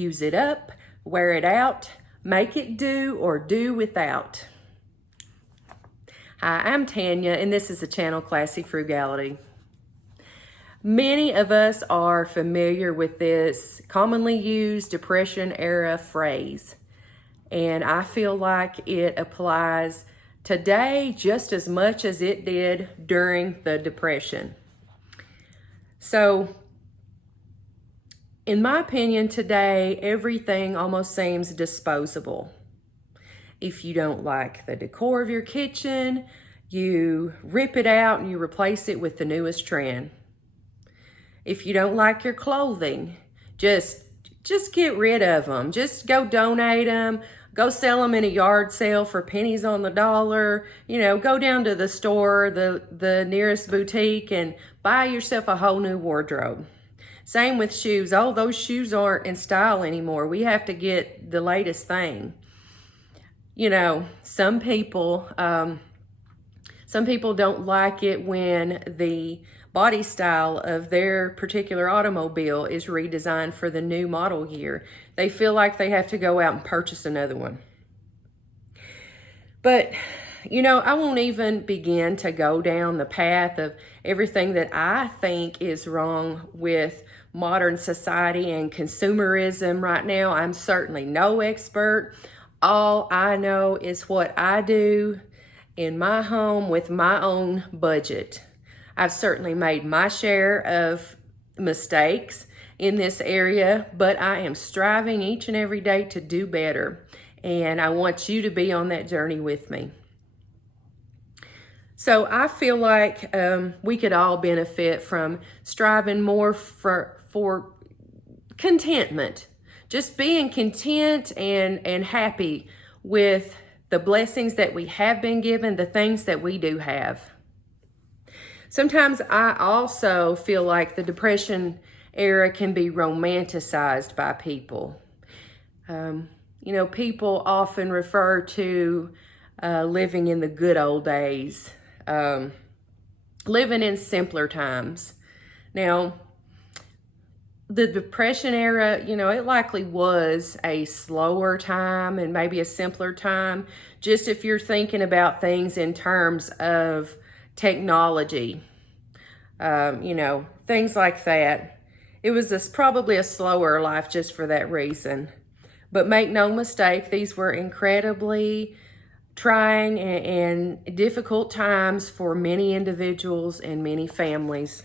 use it up, wear it out, make it do or do without. Hi, I'm Tanya, and this is the channel Classy Frugality. Many of us are familiar with this commonly used Depression era phrase, and I feel like it applies today just as much as it did during the Depression. So, in my opinion, today, everything almost seems disposable. If you don't like the decor of your kitchen, you rip it out and you replace it with the newest trend. If you don't like your clothing, just get rid of them. Just go donate them. Go sell them in a yard sale for pennies on the dollar. Go down to the store, the nearest boutique, and buy yourself a whole new wardrobe. Same with shoes. Oh, those shoes aren't in style anymore. We have to get the latest thing. Some people don't like it when the body style of their particular automobile is redesigned for the new model year. They feel like they have to go out and purchase another one. But, I won't even begin to go down the path of everything that I think is wrong with modern society and consumerism right now. I'm certainly no expert. All I know is what I do in my home with my own budget. I've certainly made my share of mistakes in this area, but I am striving each and every day to do better. And I want you to be on that journey with me. So I feel like we could all benefit from striving more for contentment. Just being content and happy with the blessings that we have been given, the things that we do have. Sometimes I also feel like the Depression era can be romanticized by people. People often refer to living in the good old days, living in simpler times. Now, the Depression era, it likely was a slower time and maybe a simpler time, just if you're thinking about things in terms of technology, things like that. It was probably a slower life just for that reason. But make no mistake, these were incredibly trying and difficult times for many individuals and many families.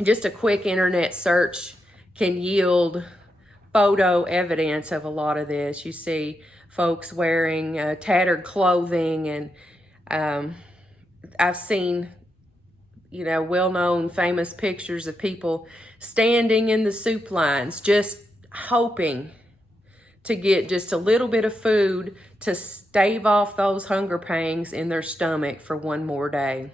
Just a quick internet search can yield photo evidence of a lot of this. You see folks wearing tattered clothing, and I've seen, well-known famous pictures of people standing in the soup lines, just hoping to get just a little bit of food to stave off those hunger pangs in their stomach for one more day.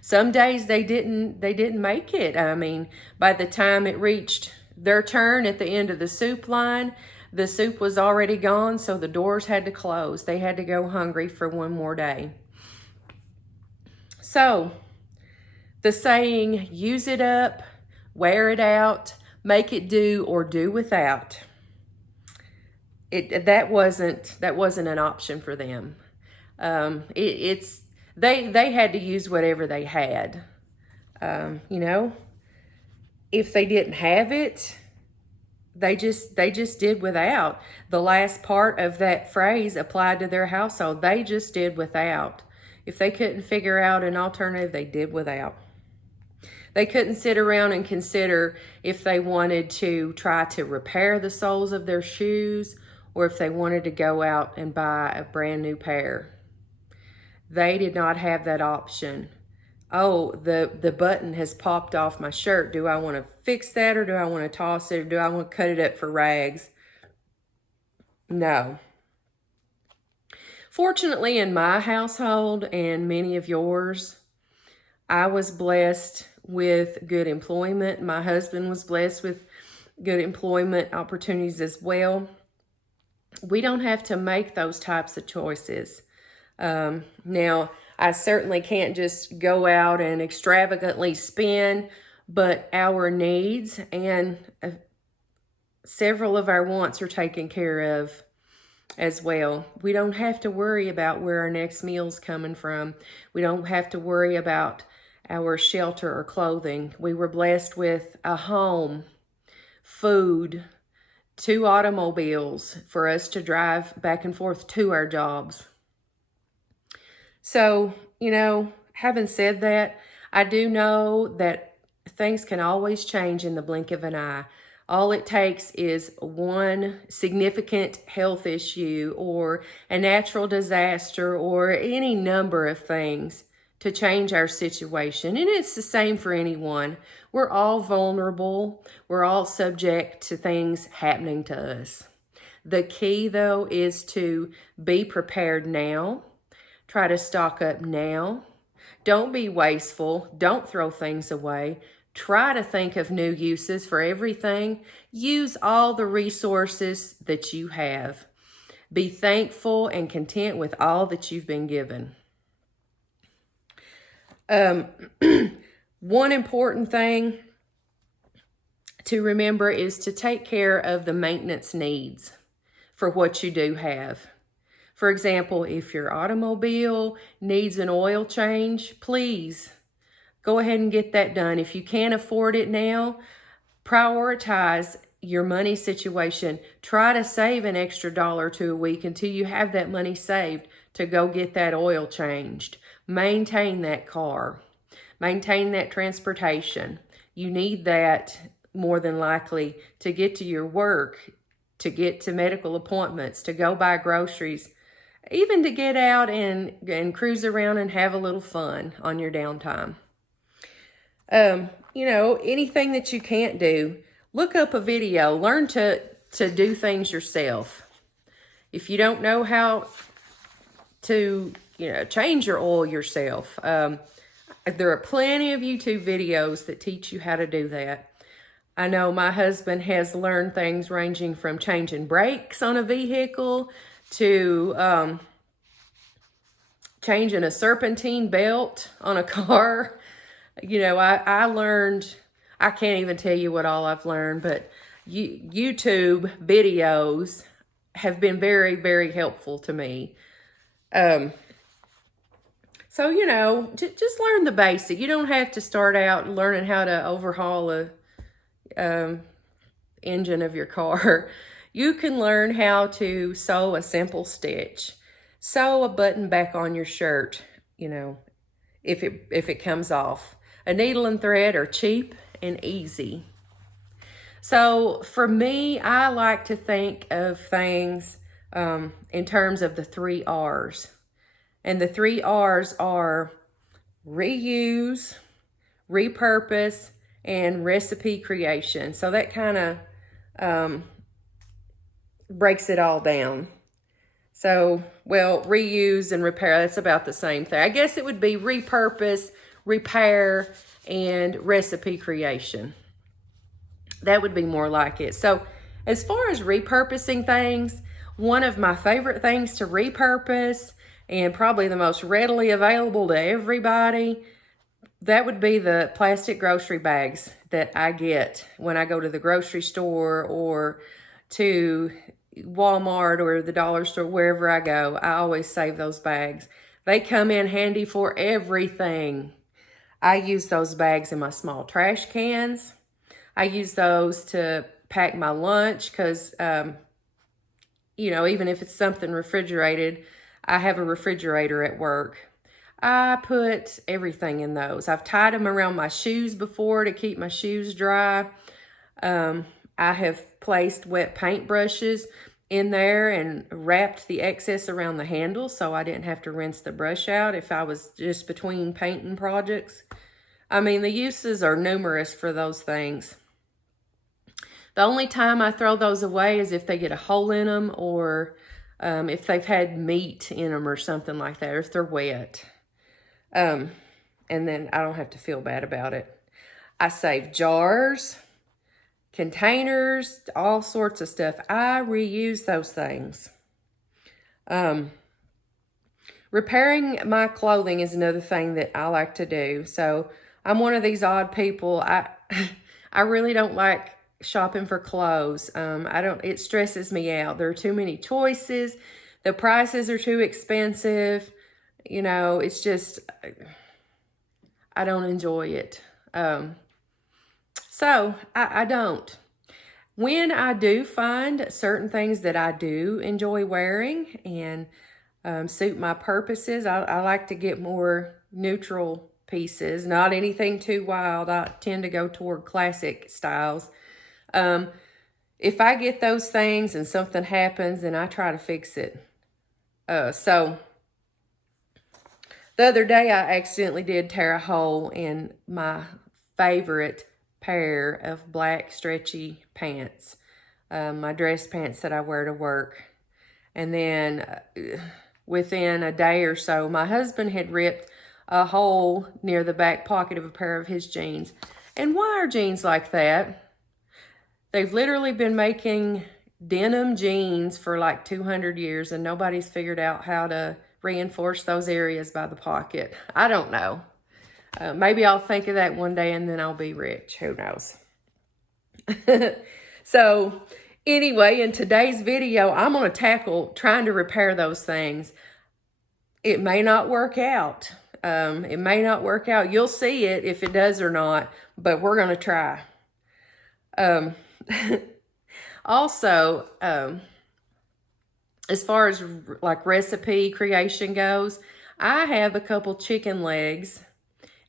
Some days they didn't make it. I mean, by the time it reached their turn at the end of the soup line, the soup was already gone, so the doors had to close. They had to go hungry for one more day. So, the saying, use it up, wear it out, make it do or do without, that wasn't an option for them. They had to use whatever they had. If they didn't have it, they just did without. The last part of that phrase applied to their household. They just did without. If they couldn't figure out an alternative, they did without. They couldn't sit around and consider if they wanted to try to repair the soles of their shoes or if they wanted to go out and buy a brand new pair. They did not have that option. Oh, the button has popped off my shirt. Do I want to fix that, or do I want to toss it, or do I want to cut it up for rags? No. Fortunately, in my household and many of yours, I was blessed with good employment. My husband was blessed with good employment opportunities as well. We don't have to make those types of choices. Now, I certainly can't just go out and extravagantly spend but our needs and several of our wants are taken care of as well. We don't have to worry about where our next meal's coming from. We don't have to worry about our shelter or clothing. We were blessed with a home, food, 2 automobiles for us to drive back and forth to our jobs. So, having said that, I do know that things can always change in the blink of an eye. All it takes is one significant health issue or a natural disaster or any number of things to change our situation. And it's the same for anyone. We're all vulnerable. We're all subject to things happening to us. The key, though, is to be prepared now. Try to stock up now. Don't be wasteful. Don't throw things away. Try to think of new uses for everything. Use all the resources that you have. Be thankful and content with all that you've been given. One important thing to remember is to take care of the maintenance needs for what you do have. For example, if your automobile needs an oil change, please go ahead and get that done. If you can't afford it now, prioritize your money situation. Try to save an extra $1 or $2 a week until you have that money saved to go get that oil changed. Maintain that car. Maintain that transportation. You need that more than likely to get to your work, to get to medical appointments, to go buy groceries, even to get out and cruise around and have a little fun on your downtime. Anything that you can't do, look up a video, learn to do things yourself. If you don't know how to, change your oil yourself, there are plenty of YouTube videos that teach you how to do that. I know my husband has learned things ranging from changing brakes on a vehicle to changing a serpentine belt on a car. I learned, I can't even tell you what all I've learned, but YouTube videos have been very, very helpful to me. So, just learn the basic. You don't have to start out learning how to overhaul a engine of your car. You can learn how to sew a simple stitch, sew a button back on your shirt, if it comes off. A needle and thread are cheap and easy. So for me, I like to think of things in terms of the 3 R's. And the 3 R's are reuse, repurpose, and recipe creation. So that kind of breaks it all down. So, reuse and repair, that's about the same thing. I guess it would be repurpose, repair, and recipe creation. That would be more like it. So, as far as repurposing things, one of my favorite things to repurpose, and probably the most readily available to everybody, that would be the plastic grocery bags that I get when I go to the grocery store or to Walmart or the dollar store, wherever I go. I always save those bags. They come in handy for everything. I use those bags in my small trash cans. I use those to pack my lunch because, even if it's something refrigerated, I have a refrigerator at work. I put everything in those. I've tied them around my shoes before to keep my shoes dry. I have placed wet paintbrushes in there and wrapped the excess around the handle so I didn't have to rinse the brush out if I was just between painting projects. I mean, the uses are numerous for those things. The only time I throw those away is if they get a hole in them or if they've had meat in them or something like that, or if they're wet. And then I don't have to feel bad about it. I save jars, containers, all sorts of stuff. I reuse those things. Repairing my clothing is another thing that I like to do. So I'm one of these odd people. I really don't like shopping for clothes. It stresses me out. There are too many choices. The prices are too expensive. You know, it's just, I don't enjoy it. So I don't. When I do find certain things that I do enjoy wearing and suit my purposes, I like to get more neutral pieces, not anything too wild. I tend to go toward classic styles. If I get those things and something happens, then I try to fix it. So the other day I accidentally did tear a hole in my favorite pair of black stretchy pants, my dress pants that I wear to work. And then within a day or so, my husband had ripped a hole near the back pocket of a pair of his jeans. And why are jeans like that? They've literally been making denim jeans for like 200 years and nobody's figured out how to reinforce those areas by the pocket. I don't know. Maybe I'll think of that one day and then I'll be rich. Who knows? So anyway, in today's video, I'm going to tackle trying to repair those things. It may not work out. It may not work out. You'll see it if it does or not, but we're going to try. Also, as far as like recipe creation goes, I have a couple chicken legs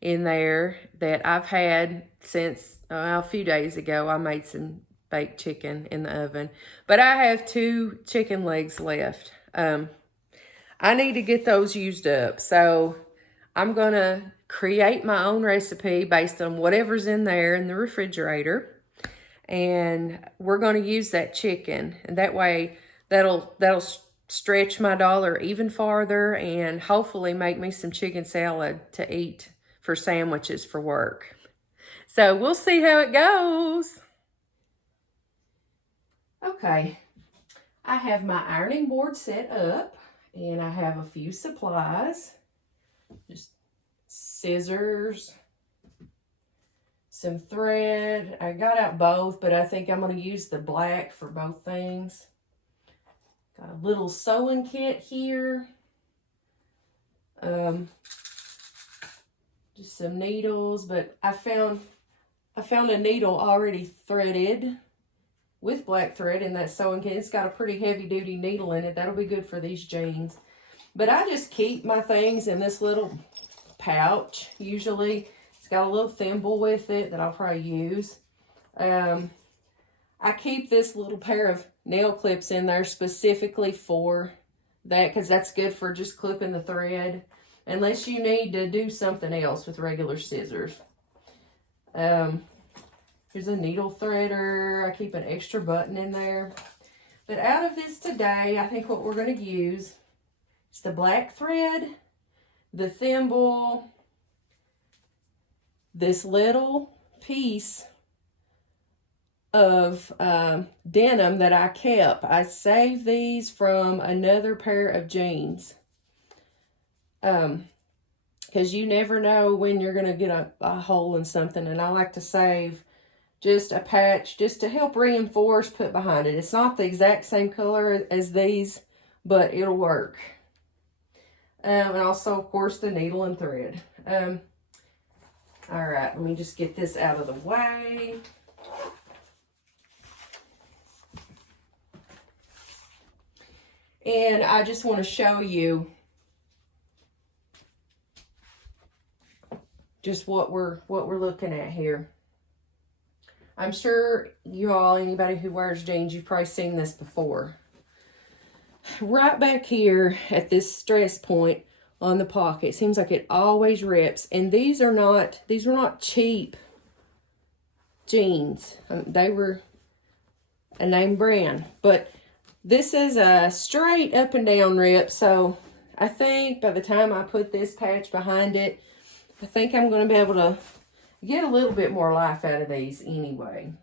in there that I've had since a few days ago. I made some baked chicken in the oven, but I have 2 chicken legs left. I need to get those used up. So I'm going to create my own recipe based on whatever's in there in the refrigerator. And we're going to use that chicken. And that way that'll stretch my dollar even farther and hopefully make me some chicken salad to eat for sandwiches for work. So we'll see how it goes. Okay, I have my ironing board set up and I have a few supplies. Just scissors, some thread. I got out both, but I think I'm going to use the black for both things. Got a little sewing kit here. Just some needles, but I found a needle already threaded with black thread in that sewing kit. It's got a pretty heavy duty needle in it. That'll be good for these jeans. But I just keep my things in this little pouch. Usually it's got a little thimble with it that I'll probably use. I keep this little pair of nail clips in there specifically for that, because that's good for just clipping the thread unless you need to do something else with regular scissors. Here's a needle threader. I keep an extra button in there. But out of this today, I think what we're going to use is the black thread, the thimble, this little piece of denim that I kept. I saved these from another pair of jeans. Because you never know when you're going to get a hole in something. And I like to save just a patch just to help reinforce, put behind it. It's not the exact same color as these, but it'll work. And also, of course, the needle and thread. All right, let me just get this out of the way. And I just want to show you just what we're looking at here. I'm sure you all, anybody who wears jeans, you've probably seen this before. Right back here at this stress point on the pocket, it seems like it always rips. And these were not cheap jeans. They were a name brand, but this is a straight up and down rip. So I think by the time I put this patch behind it, I think I'm going to be able to get a little bit more life out of these anyway.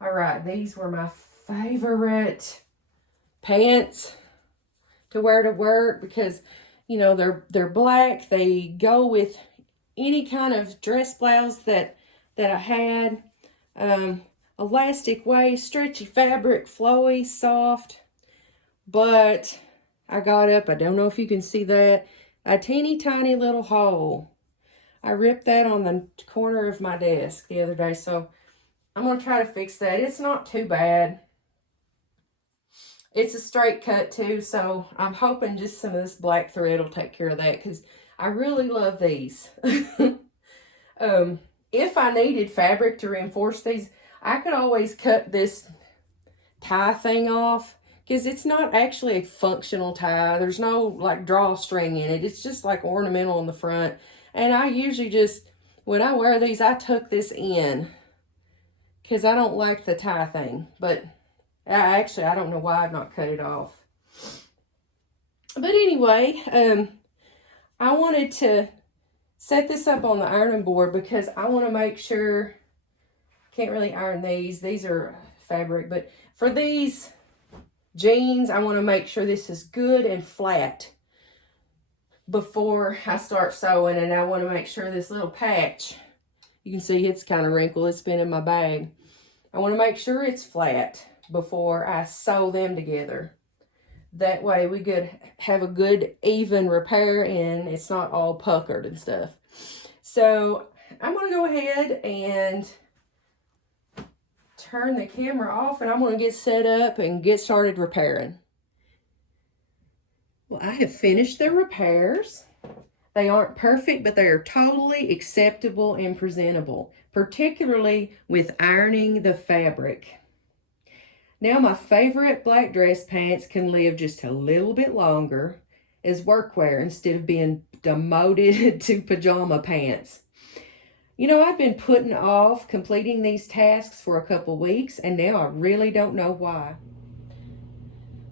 All right, these were my favorite pants to wear to work because, you know, they're black. They go with any kind of dress blouse that I had. Elastic waist, stretchy fabric, flowy, soft. But I got up, I don't know if you can see that, a teeny tiny little hole. I ripped that on the corner of my desk the other day, so I'm going to try to fix that. It's not too bad. It's a straight cut too, so I'm hoping just some of this black thread will take care of that, because I really love these. If I needed fabric to reinforce these, I could always cut this tie thing off, because it's not actually a functional tie. There's no like drawstring in it. It's just like ornamental on the front. And I usually just, when I wear these, I tuck this in, because I don't like the tie thing. But I don't know why I've not cut it off. But anyway, I wanted to set this up on the ironing board because I want to make sure, can't really iron these. These are fabric, but for these jeans, I want to make sure this is good and flat before I start sewing. And I want to make sure this little patch, you can see it's kind of wrinkled. It's been in my bag. I want to make sure it's flat before I sew them together. That way we could have a good even repair and it's not all puckered and stuff. So I'm going to go ahead and turn the camera off, and I'm going to get set up and get started repairing. Well, I have finished the repairs. They aren't perfect, but they are totally acceptable and presentable, particularly with ironing the fabric. Now my favorite black dress pants can live just a little bit longer as workwear instead of being demoted to pajama pants. You know, I've been putting off completing these tasks for a couple weeks, and now I really don't know why.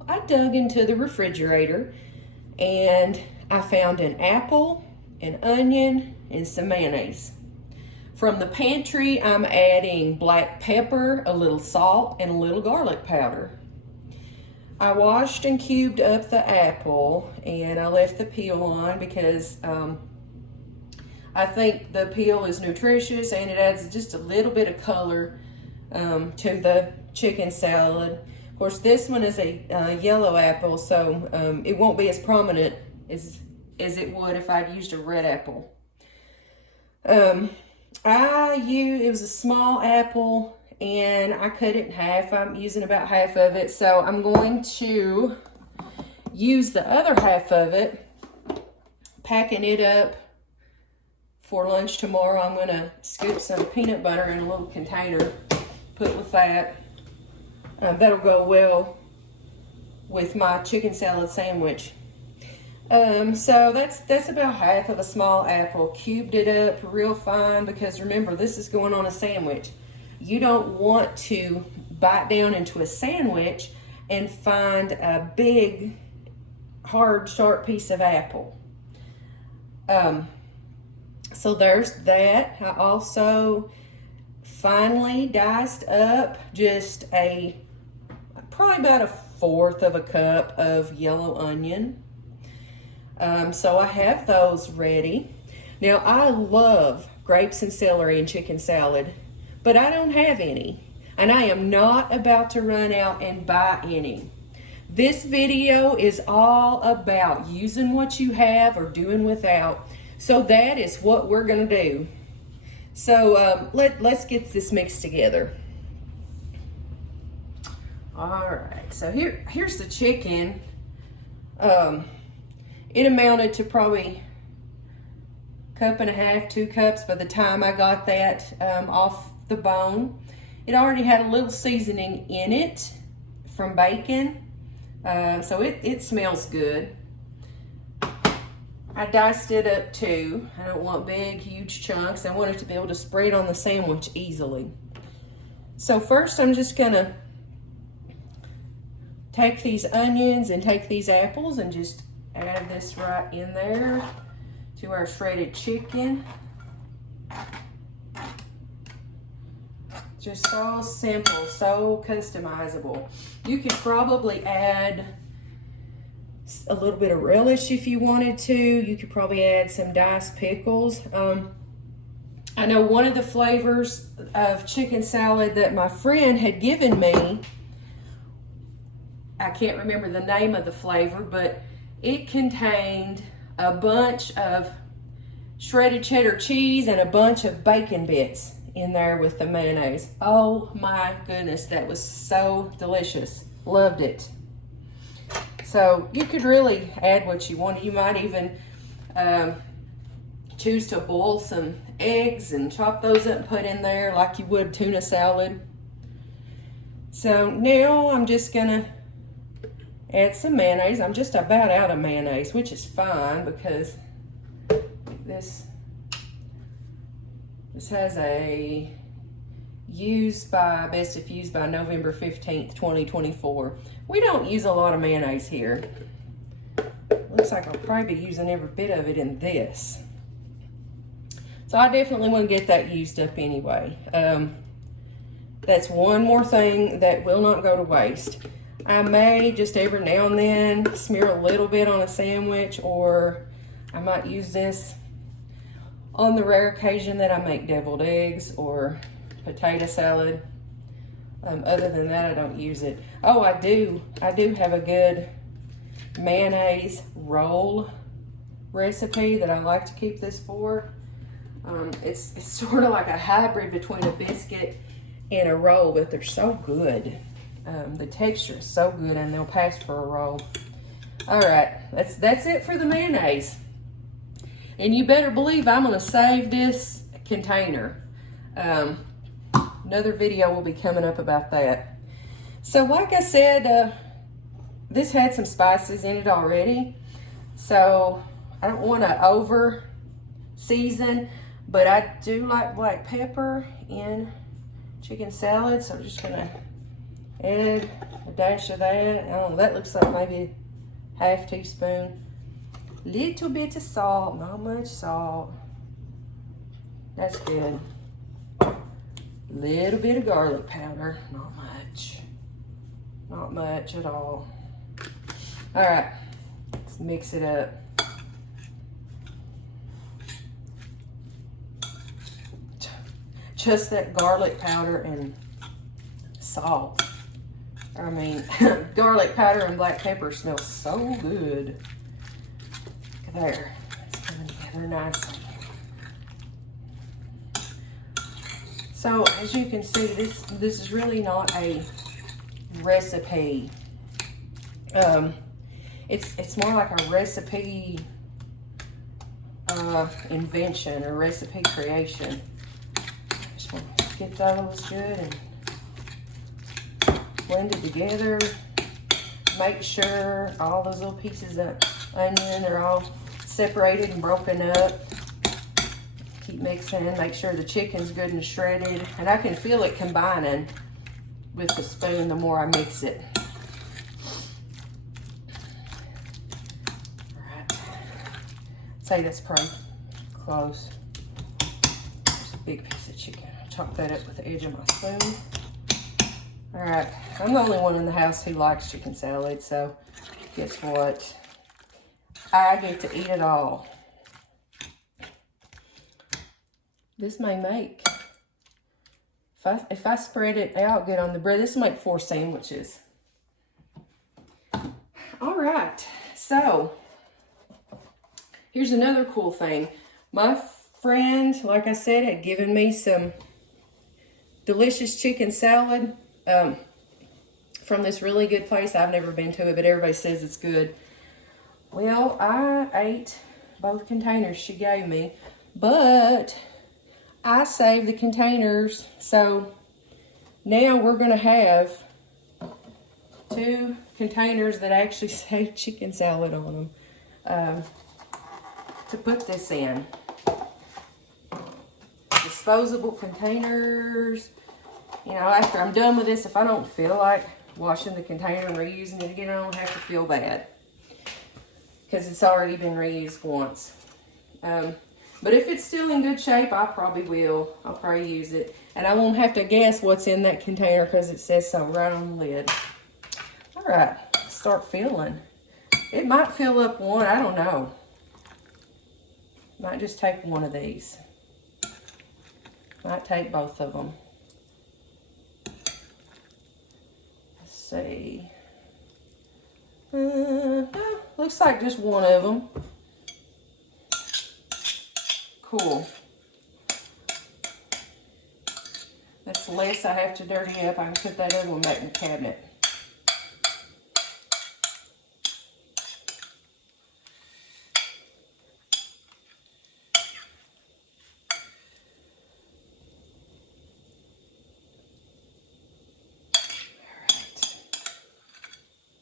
I dug into the refrigerator and I found an apple, an onion, and some mayonnaise. From the pantry, I'm adding black pepper, a little salt, and a little garlic powder. I washed and cubed up the apple, and I left the peel on because I think the peel is nutritious and it adds just a little bit of color to the chicken salad. Of course, this one is a yellow apple, so it won't be as prominent as it would if I'd used a red apple. It was a small apple and I cut it in half. I'm using about half of it, so I'm going to use the other half of it, packing it up for lunch tomorrow. I'm going to scoop some peanut butter in a little container, put with that. That'll go well with my chicken salad sandwich. So that's about half of a small apple. Cubed it up real fine because remember, this is going on a sandwich. You don't want to bite down into a sandwich and find a big, hard, sharp piece of apple. So there's that. I also finely diced up just probably about a fourth of a cup of yellow onion. So I have those ready. Now I love grapes and celery in chicken salad, but I don't have any. And I am not about to run out and buy any. This video is all about using what you have or doing without. So that is what we're going to do. So let's get this mixed together. All right, so here's the chicken. It amounted to probably a cup and a half, 2 cups by the time I got that off the bone. It already had a little seasoning in it from bacon, so it smells good. I diced it up too. I don't want big, huge chunks. I want it to be able to spread on the sandwich easily. So first I'm just gonna take these onions and take these apples and just add this right in there to our shredded chicken. Just so simple, so customizable. You could probably add a little bit of relish if you wanted to. You could probably add some diced pickles. I know one of the flavors of chicken salad that my friend had given me, I can't remember the name of the flavor, but it contained a bunch of shredded cheddar cheese and a bunch of bacon bits in there with the mayonnaise. Oh my goodness, that was so delicious. Loved it. So you could really add what you want. You might even choose to boil some eggs and chop those up and put in there like you would tuna salad. So now I'm just gonna add some mayonnaise. I'm just about out of mayonnaise, which is fine because this has a best if used by November 15th, 2024. We don't use a lot of mayonnaise here. Looks like I'll probably be using every bit of it in this. So I definitely want to get that used up anyway. That's one more thing that will not go to waste. I may just every now and then smear a little bit on a sandwich, or I might use this on the rare occasion that I make deviled eggs or potato salad. Other than that, I don't use it. Oh, I do have a good mayonnaise roll recipe that I like to keep this for. It's sort of like a hybrid between a biscuit and a roll, but they're so good. The texture is so good, and they'll pass for a roll. All right, that's it for the mayonnaise. And you better believe I'm gonna save this container. Another video will be coming up about that. So like I said, this had some spices in it already, so I don't want to over season, but I do like black pepper in chicken salad, so I'm just gonna add a dash of that. Oh, that looks like maybe a half teaspoon. Little bit of salt, not much salt. That's good. Little bit of garlic powder, not much. Not much at all. All right, let's mix it up. Just that garlic powder and salt. I mean, garlic powder and black pepper smell so good. There, it's coming together nicely. So as you can see, this is really not a recipe. It's more like a recipe invention or recipe creation. Just want to get those good and blended together. Make sure all those little pieces of onion are all separated and broken up. Keep mixing, make sure the chicken's good and shredded. And I can feel it combining with the spoon the more I mix it. All right. I'd say that's pretty close. There's a big piece of chicken. I'll chop that up with the edge of my spoon. All right, I'm the only one in the house who likes chicken salad, so guess what? I get to eat it all. This may make, if I spread it out good on the bread, this will make 4 sandwiches. All right, so here's another cool thing. My friend, like I said, had given me some delicious chicken salad from this really good place. I've never been to it, but everybody says it's good. Well, I ate both containers she gave me, but I saved the containers, so now we're gonna have 2 containers that actually say chicken salad on them to put this in. Disposable containers. You know, after I'm done with this, if I don't feel like washing the container and reusing it again, I don't have to feel bad, because it's already been reused once. But if it's still in good shape, I probably will. I'll probably use it. And I won't have to guess what's in that container because it says so right on the lid. All right, start filling. It might fill up one, I don't know. Might just take one of these. Might take both of them. Let's see. Looks like just one of them. Cool. That's less I have to dirty up. I can put that other one back in the cabinet.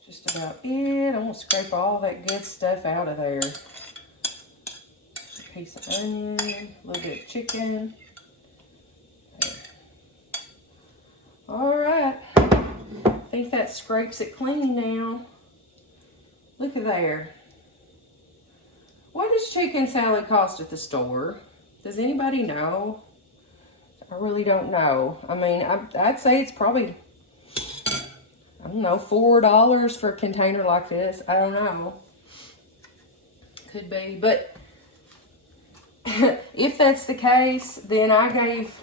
Just about it. I'm gonna scrape all that good stuff out of there. A piece of onion, a little bit of chicken. There. All right. I think that scrapes it clean now. Look at there. What does chicken salad cost at the store? Does anybody know? I really don't know. I mean, I'd say it's probably, I don't know, $4 for a container like this. I don't know. Could be. But if that's the case, then I gave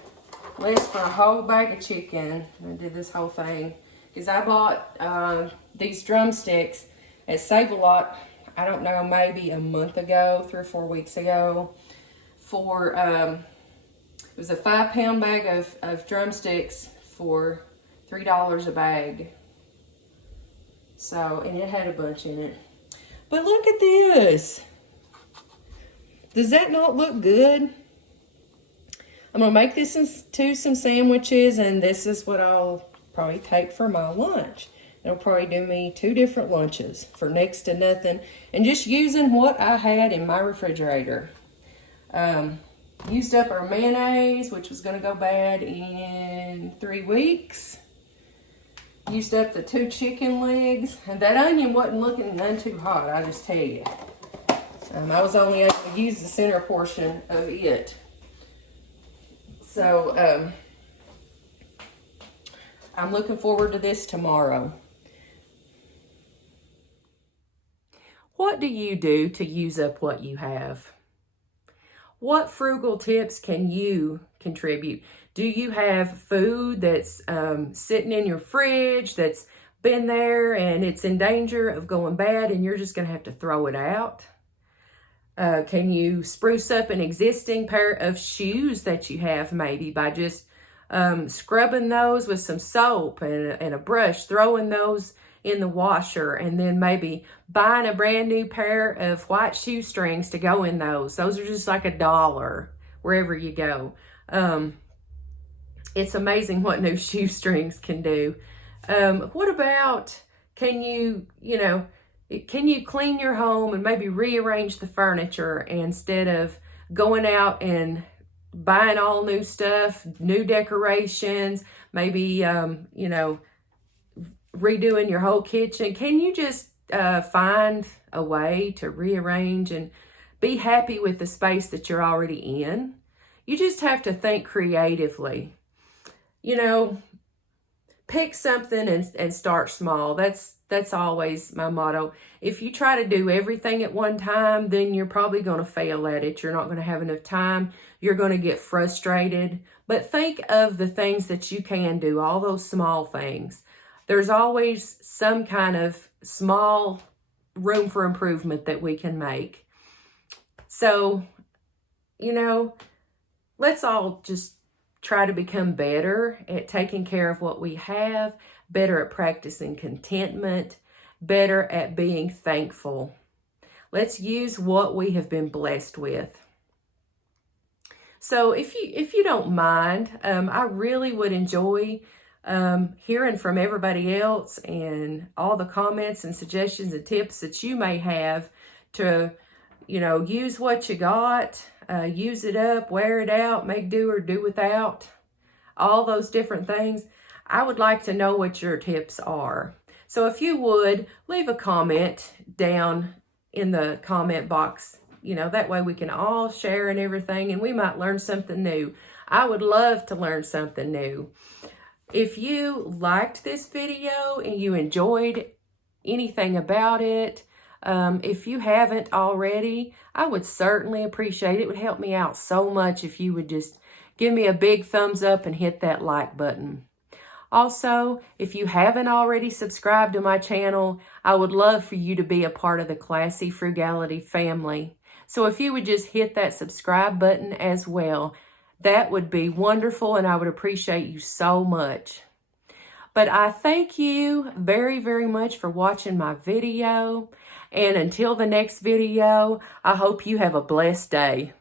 less for a whole bag of chicken. I did this whole thing. Because I bought these drumsticks at Save-A-Lot, I don't know, maybe a month ago, 3 or 4 weeks ago, for, it was a 5-pound bag of drumsticks for $3 a bag. So, and it had a bunch in it. But look at this. Does that not look good? I'm going to make this into some sandwiches, and this is what I'll probably take for my lunch. It'll probably do me 2 different lunches for next to nothing. And just using what I had in my refrigerator. Used up our mayonnaise, which was going to go bad in 3 weeks. Used up the 2 chicken legs. And that onion wasn't looking none too hot, I just tell you. I was only able to use the center portion of it. So, I'm looking forward to this tomorrow. What do you do to use up what you have? What frugal tips can you contribute? Do you have food that's sitting in your fridge that's been there and it's in danger of going bad and you're just going to have to throw it out? Can you spruce up an existing pair of shoes that you have maybe by just scrubbing those with some soap and a brush, throwing those in the washer, and then maybe buying a brand new pair of white shoestrings to go in those. Those are just like $1 wherever you go. It's amazing what new shoestrings can do. What about, can you clean your home and maybe rearrange the furniture instead of going out and buying all new stuff, new decorations, maybe, redoing your whole kitchen? Can you just find a way to rearrange and be happy with the space that you're already in? You just have to think creatively. Pick something and start small. That's always my motto. If you try to do everything at one time, then you're probably going to fail at it. You're not going to have enough time. You're going to get frustrated. But think of the things that you can do, all those small things. There's always some kind of small room for improvement that we can make. So, let's all just try to become better at taking care of what we have, better at practicing contentment, better at being thankful. Let's use what we have been blessed with. So if you don't mind, I really would enjoy hearing from everybody else and all the comments and suggestions and tips that you may have to, use what you got, use it up, wear it out, make do or do without, all those different things. I would like to know what your tips are. So if you would, leave a comment down in the comment box. That way we can all share and everything, and we might learn something new. I would love to learn something new. If you liked this video and you enjoyed anything about it, If you haven't already, I would certainly appreciate it. It would help me out so much if you would just give me a big thumbs up and hit that like button. Also, if you haven't already subscribed to my channel, I would love for you to be a part of the Classy Frugality family. So if you would just hit that subscribe button as well, that would be wonderful and I would appreciate you so much. But I thank you very, very much for watching my video. And until the next video, I hope you have a blessed day.